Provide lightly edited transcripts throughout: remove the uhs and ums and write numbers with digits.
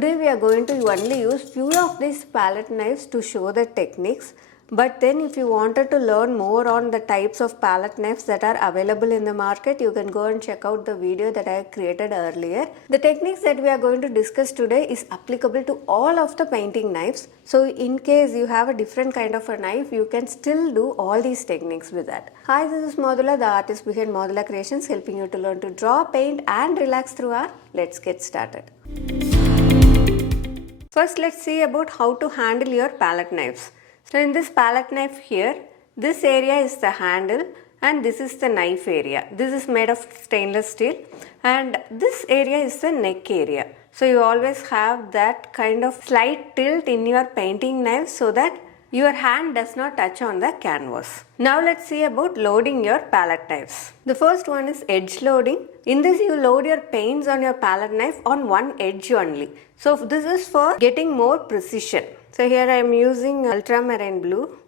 Today we are going to only use few of these palette knives to show the techniques. But then if you wanted to learn more on the types of palette knives that are available in the market, you can go and check out the video that I created earlier. The techniques that we are going to discuss today is applicable to all of the painting knives. So in case you have a different kind of a knife, you can still do all these techniques with that. Hi, this is Modula, the artist behind Modula Creations, helping you to learn to draw, paint and relax through art. Let's get started. First, let's see about how to handle your palette knives. So in this palette knife here, this area is the handle and this is the knife area. This is made of stainless steel and this area is the neck area. So you always have that kind of slight tilt in your painting knife so that your hand does not touch on the canvas. Now let's see about loading your palette knives. The first one is edge loading. In this you load your paints on your palette knife on one edge only. So this is for getting more precision. So here I am using ultramarine blue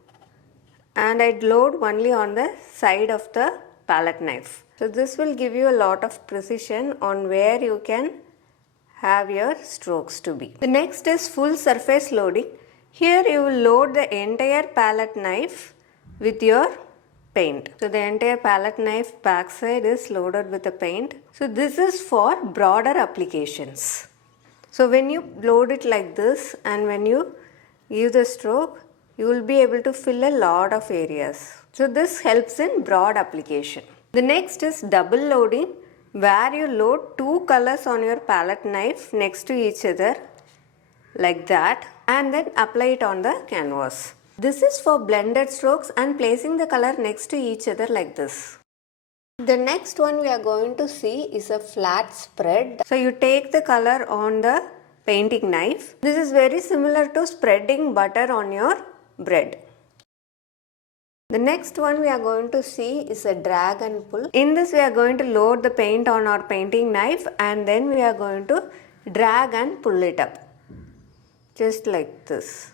and I load only on the side of the palette knife. So this will give you a lot of precision on where you can have your strokes to be. The next is full surface loading. Here you will load the entire palette knife with your paint. So the entire palette knife backside is loaded with the paint. So this is for broader applications. So when you load it like this and when you give the stroke, you will be able to fill a lot of areas. So this helps in broad application. The next is double loading, where you load two colors on your palette knife next to each other like that and then apply it on the canvas. This is for blended strokes and placing the color next to each other like this. The next one we are going to see is a flat spread. So you take the color on the painting knife. This is very similar to spreading butter on your bread. The next one we are going to see is a drag and pull. In this we are going to load the paint on our painting knife and then we are going to drag and pull it up. Just like this.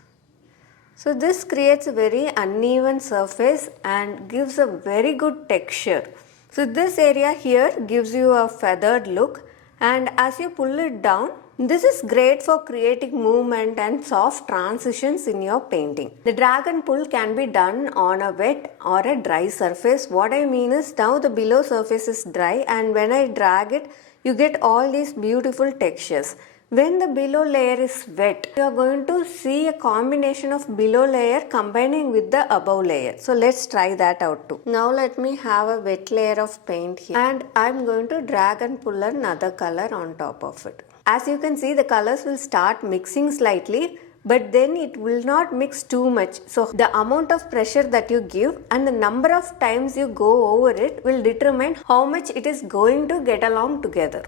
So this creates a very uneven surface and gives a very good texture. So this area here gives you a feathered look and as you pull it down, this is great for creating movement and soft transitions in your painting. The drag and pull can be done on a wet or a dry surface. What I mean is now the below surface is dry and when I drag it, you get all these beautiful textures. When the below layer is wet, you are going to see a combination of below layer combining with the above layer. So let's try that out too. Now let me have a wet layer of paint here and I'm going to drag and pull another color on top of it. As you can see, the colors will start mixing slightly, but then it will not mix too much. So the amount of pressure that you give and the number of times you go over it will determine how much it is going to get along together.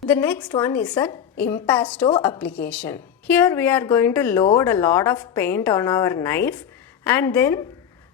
The next one is an impasto application. Here we are going to load a lot of paint on our knife and then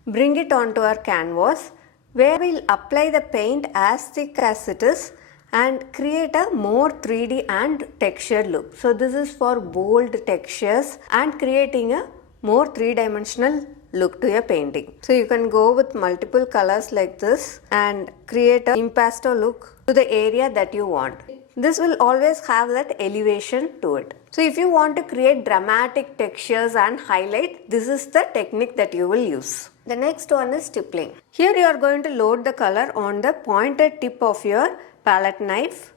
bring it onto our canvas where we'll apply the paint as thick as it is and create a more 3D and textured look. So this is for bold textures and creating a more three-dimensional look to your painting. So you can go with multiple colors like this and create an impasto look to the area that you want. This will always have that elevation to it. So if you want to create dramatic textures and highlight, this is the technique that you will use. The next one is stippling. Here you are going to load the color on the pointed tip of your palette knife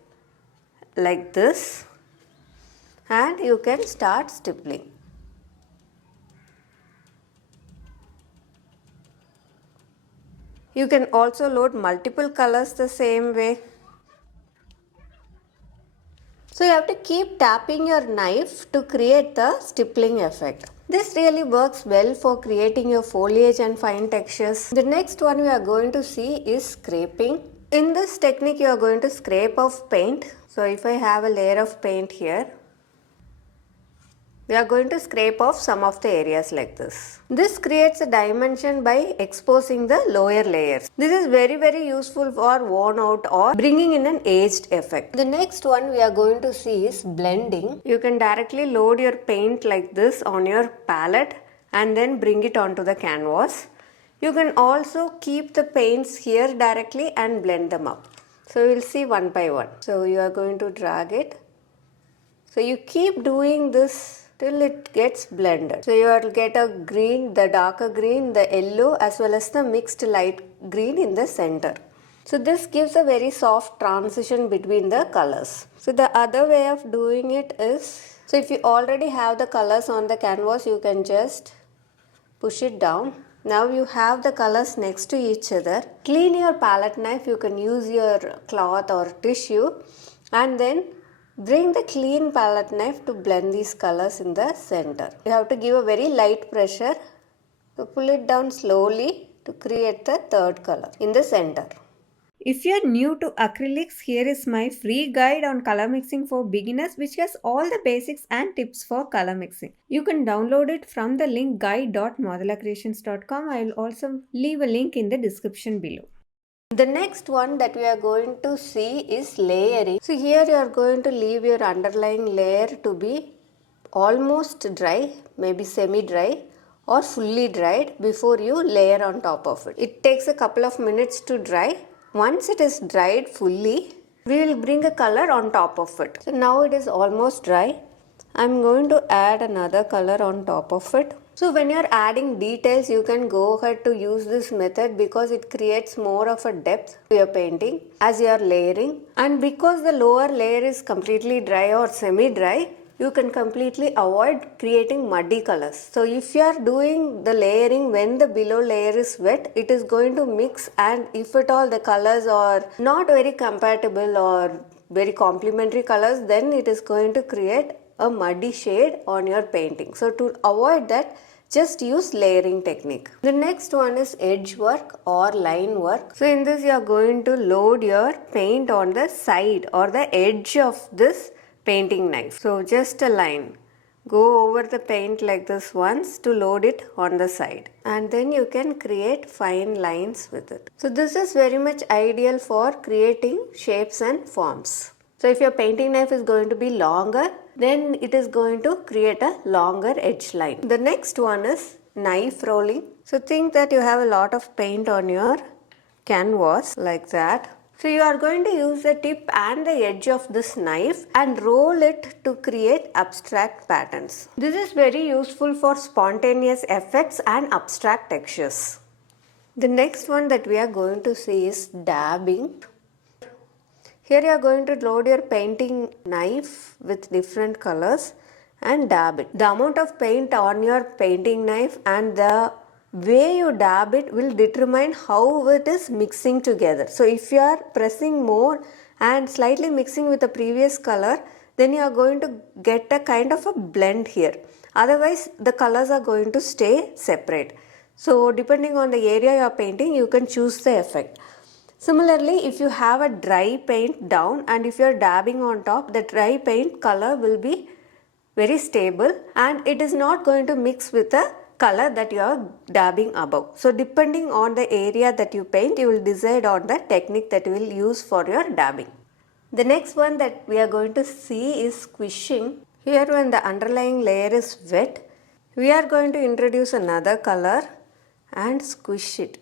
like this and you can start stippling. You can also load multiple colors the same way. So you have to keep tapping your knife to create the stippling effect. This really works well for creating your foliage and fine textures. The next one we are going to see is scraping. In this technique you are going to scrape off paint. So if I have a layer of paint here, we are going to scrape off some of the areas like this. This creates a dimension by exposing the lower layers. This is very useful for worn out or bringing in an aged effect. The next one we are going to see is blending. You can directly load your paint like this on your palette and then bring it onto the canvas. You can also keep the paints here directly and blend them up. So we will see one by one. So you are going to drag it. So you keep doing this till it gets blended. So you will get a green, the darker green, the yellow as well as the mixed light green in the center. So this gives a very soft transition between the colors. So the other way of doing it is, so if you already have the colors on the canvas, you can just push it down. Now you have the colors next to each other. Clean your palette knife. You can use your cloth or tissue and then bring the clean palette knife to blend these colors in the center. You have to give a very light pressure to pull it down slowly to create the third color in the center. If you are new to acrylics, here is my free guide on color mixing for beginners which has all the basics and tips for color mixing. You can download it from the link guide.modulacreations.com. I will also leave a link in the description below. The next one that we are going to see is layering. So here you are going to leave your underlying layer to be almost dry, maybe semi-dry or fully dried before you layer on top of it. It takes a couple of minutes to dry. Once it is dried fully, we will bring a color on top of it. So now it is almost dry. I am going to add another color on top of it. So when you are adding details, you can go ahead to use this method because it creates more of a depth to your painting as you are layering. And because the lower layer is completely dry or semi-dry, you can completely avoid creating muddy colors. So if you are doing the layering when the below layer is wet, it is going to mix, and if at all the colors are not very compatible or very complementary colors, then it is going to create a muddy shade on your painting. So to avoid that, just use layering technique. The next one is edge work or line work. So in this you are going to load your paint on the side or the edge of this painting knife. So just a line. Go over the paint like this once to load it on the side, and then you can create fine lines with it. So this is very much ideal for creating shapes and forms. So if your painting knife is going to be longer, then it is going to create a longer edge line. The next one is knife rolling. So think that you have a lot of paint on your canvas like that. So you are going to use the tip and the edge of this knife and roll it to create abstract patterns. This is very useful for spontaneous effects and abstract textures. The next one that we are going to see is dabbing. Here you are going to load your painting knife with different colors and dab it. The amount of paint on your painting knife and the way you dab it will determine how it is mixing together. So if you are pressing more and slightly mixing with the previous color, then you are going to get a kind of a blend here. Otherwise the colors are going to stay separate. So depending on the area you are painting, you can choose the effect. Similarly, if you have a dry paint down and if you are dabbing on top, the dry paint color will be very stable and it is not going to mix with the color that you are dabbing above. So depending on the area that you paint, you will decide on the technique that you will use for your dabbing. The next one that we are going to see is squishing. Here when the underlying layer is wet, we are going to introduce another color and squish it.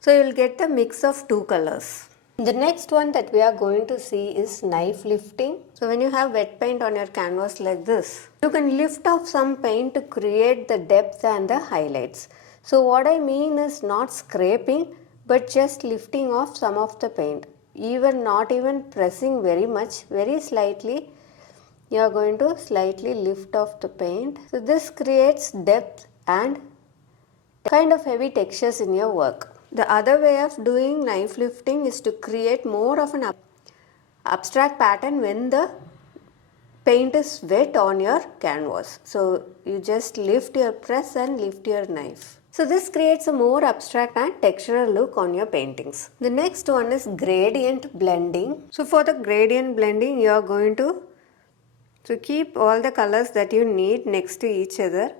So you will get a mix of two colors. The next one that we are going to see is knife lifting. So when you have wet paint on your canvas like this, you can lift off some paint to create the depth and the highlights. So what I mean is not scraping, but just lifting off some of the paint. Not even pressing very much, very slightly. You are going to slightly lift off the paint. So this creates depth and kind of heavy textures in your work. The other way of doing knife lifting is to create more of an abstract pattern when the paint is wet on your canvas. So you just lift your press and lift your knife. So this creates a more abstract and textural look on your paintings. The next one is gradient blending. So for the gradient blending, you are going to keep all the colors that you need next to each other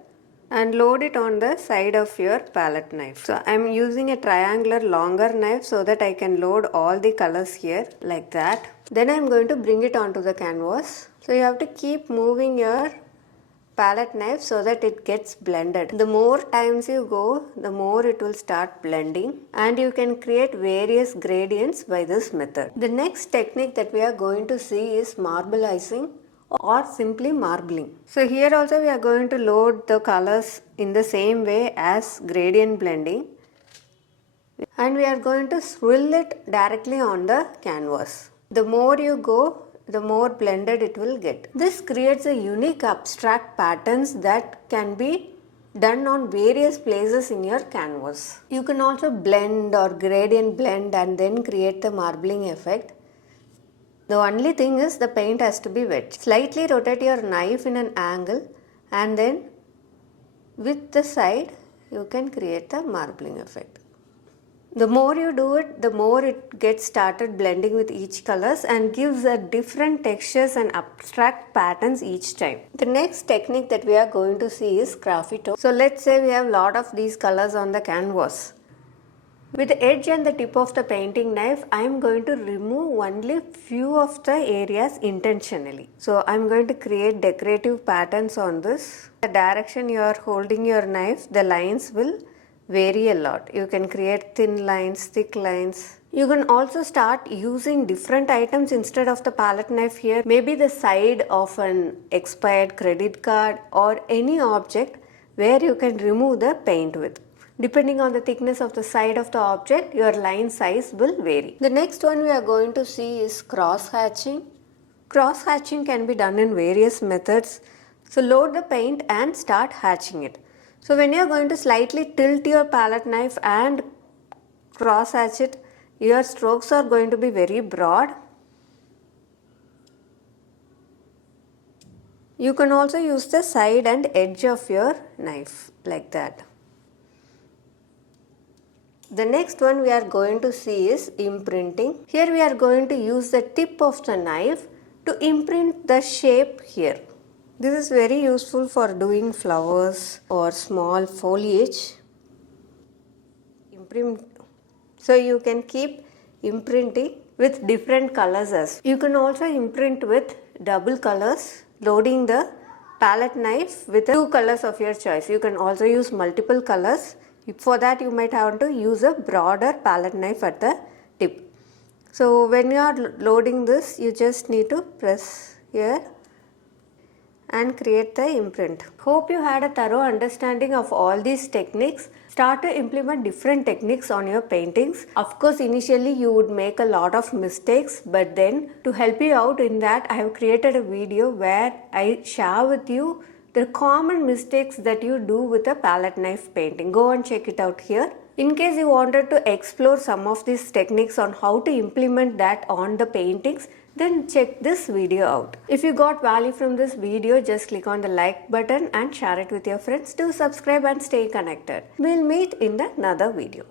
and load it on the side of your palette knife. So I am using a triangular longer knife so that I can load all the colors here like that. Then I am going to bring it onto the canvas. So you have to keep moving your palette knife so that it gets blended. The more times you go, the more it will start blending, and you can create various gradients by this method. The next technique that we are going to see is marbleizing or simply marbling. So here also we are going to load the colors in the same way as gradient blending, and we are going to swirl it directly on the canvas. The more you go, the more blended it will get. This creates a unique abstract patterns that can be done on various places in your canvas. You can also blend or gradient blend and then create the marbling effect. The only thing is the paint has to be wet. Slightly rotate your knife in an angle and then with the side you can create the marbling effect. The more you do it, the more it gets started blending with each colors and gives a different textures and abstract patterns each time. The next technique that we are going to see is Sgraffito. So let's say we have a lot of these colors on the canvas. With the edge and the tip of the painting knife, I am going to remove only few of the areas intentionally. So I am going to create decorative patterns on this. The direction you are holding your knife, the lines will vary a lot. You can create thin lines, thick lines. You can also start using different items instead of the palette knife here. Maybe the side of an expired credit card or any object where you can remove the paint with. Depending on the thickness of the side of the object, your line size will vary. The next one we are going to see is cross hatching. Cross hatching can be done in various methods. So load the paint and start hatching it. So when you are going to slightly tilt your palette knife and cross hatch it, your strokes are going to be very broad. You can also use the side and edge of your knife like that. The next one we are going to see is imprinting. Here we are going to use the tip of the knife to imprint the shape here. This is very useful for doing flowers or small foliage. So you can keep imprinting with different colors as. You can also imprint with double colors, loading the palette knife with 2 colors of your choice. You can also use multiple colors. For that you might have to use a broader palette knife at the tip. So when you are loading this, you just need to press here and create the imprint. Hope you had a thorough understanding of all these techniques. Start to implement different techniques on your paintings. Of course, initially you would make a lot of mistakes, but then to help you out in that, I have created a video where I share with you the common mistakes that you do with a palette knife painting. Go and check it out here. In case you wanted to explore some of these techniques on how to implement that on the paintings, then check this video out. If you got value from this video, just click on the like button and share it with your friends. Do subscribe and stay connected. We'll meet in another video.